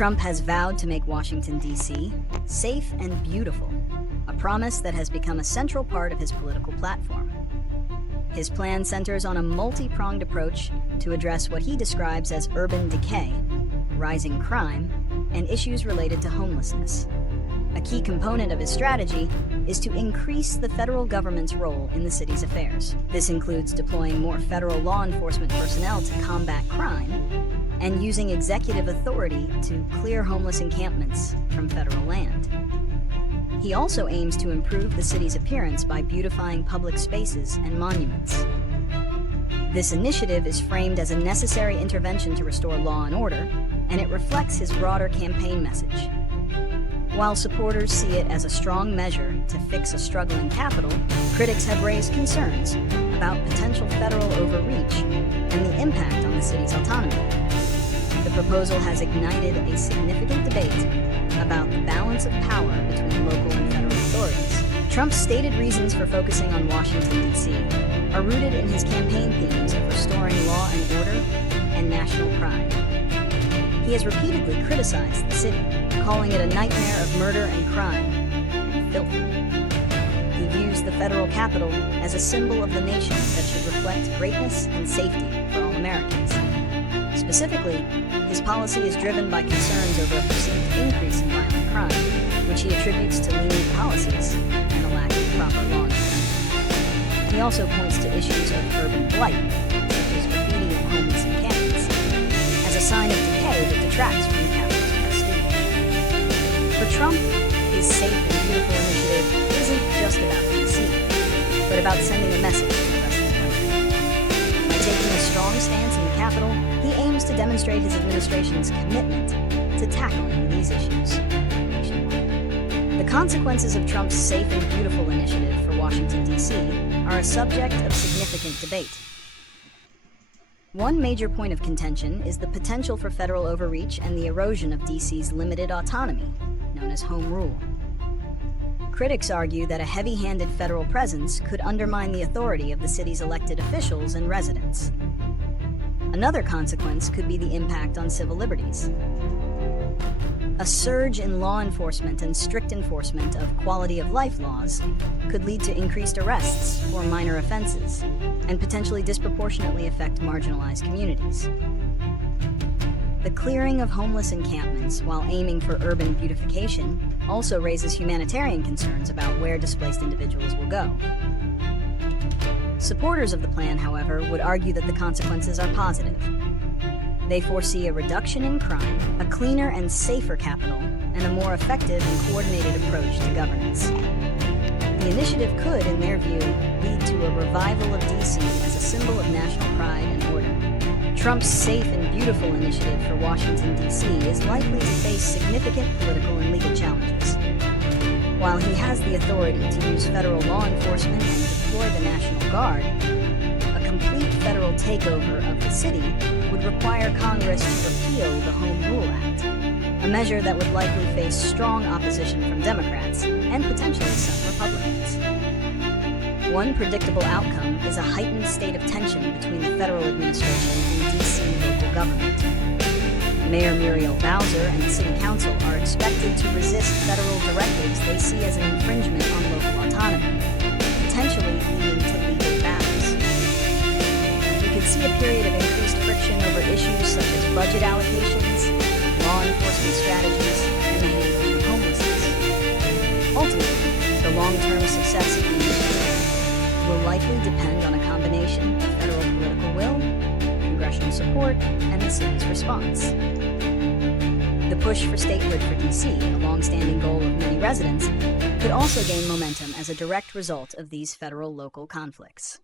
Trump has vowed to make Washington, D.C. safe and beautiful, a promise that has become a central part of his political platform. His plan centers on a multi-pronged approach to address what he describes as urban decay, rising crime, and issues related to homelessness. A key component of his strategy is to increase the federal government's role in the city's affairs. This includes deploying more federal law enforcement personnel to combat crime and using executive authority to clear homeless encampments from federal land. He also aims to improve the city's appearance by beautifying public spaces and monuments. This initiative is framed as a necessary intervention to restore law and order, and it reflects his broader campaign message. While supporters see it as a strong measure to fix a struggling capital, critics have raised concerns about potential federal overreach and the impact on the city's autonomy. The proposal has ignited a significant debate about the balance of power between local and federal authorities. Trump's stated reasons for focusing on Washington, D.C. are rooted in his campaign themes of restoring law and order and national pride. He has repeatedly criticized the city, calling it a nightmare of murder and crime, and filthy. He views the federal capital as a symbol of the nation that should reflect greatness and safety for all Americans. Specifically, his policy is driven by concerns over a perceived increase in violent crime, which he attributes to lenient policies and a lack of proper law enforcement. He also points to issues of urban blight, such as graffiti and homeless encampments, as a sign of decay that detracts from the capital's prestige. For Trump, his Safe and Beautiful initiative isn't just about D.C., but about sending a message to the rest of the country. By taking a strong stance in the Capitol, he aims to demonstrate his administration's commitment to tackling these issues nationwide. The consequences of Trump's Safe and Beautiful initiative for Washington, D.C. are a subject of significant debate. One major point of contention is the potential for federal overreach and the erosion of D.C.'s limited autonomy, known as home rule. Critics argue that a heavy-handed federal presence could undermine the authority of the city's elected officials and residents. Another consequence could be the impact on civil liberties. A surge in law enforcement and strict enforcement of quality of life laws could lead to increased arrests for minor offenses and potentially disproportionately affect marginalized communities. The clearing of homeless encampments while aiming for urban beautification also raises humanitarian concerns about where displaced individuals will go. Supporters of the plan, however, would argue that the consequences are positive. They foresee a reduction in crime, a cleaner and safer capital, and a more effective and coordinated approach to governance. The initiative could, in their view, lead to a revival of D.C. as a symbol of national pride and order. Trump's Safe and Beautiful initiative for Washington, D.C. is likely to face significant political and legal challenges. While he has the authority to use federal law enforcement and deploy the National Guard, a complete federal takeover of the city would require Congress to repeal the Home Rule Act, a measure that would likely face strong opposition from Democrats and potentially some Republicans. One predictable outcome is a heightened state of tension between the federal administration and D.C. local government. Mayor Muriel Bowser and the City Council are expected to resist federal directives they see as an infringement on local autonomy, potentially leading to legal battles. We could see a period of increased friction over issues such as budget allocations, law enforcement strategies, and the handling of homelessness. Ultimately, the long-term success of the initiative will likely depend on a combination of federal political will, congressional support, and the city's response. The push for statehood for D.C., a long-standing goal of many residents, could also gain momentum as a direct result of these federal-local conflicts.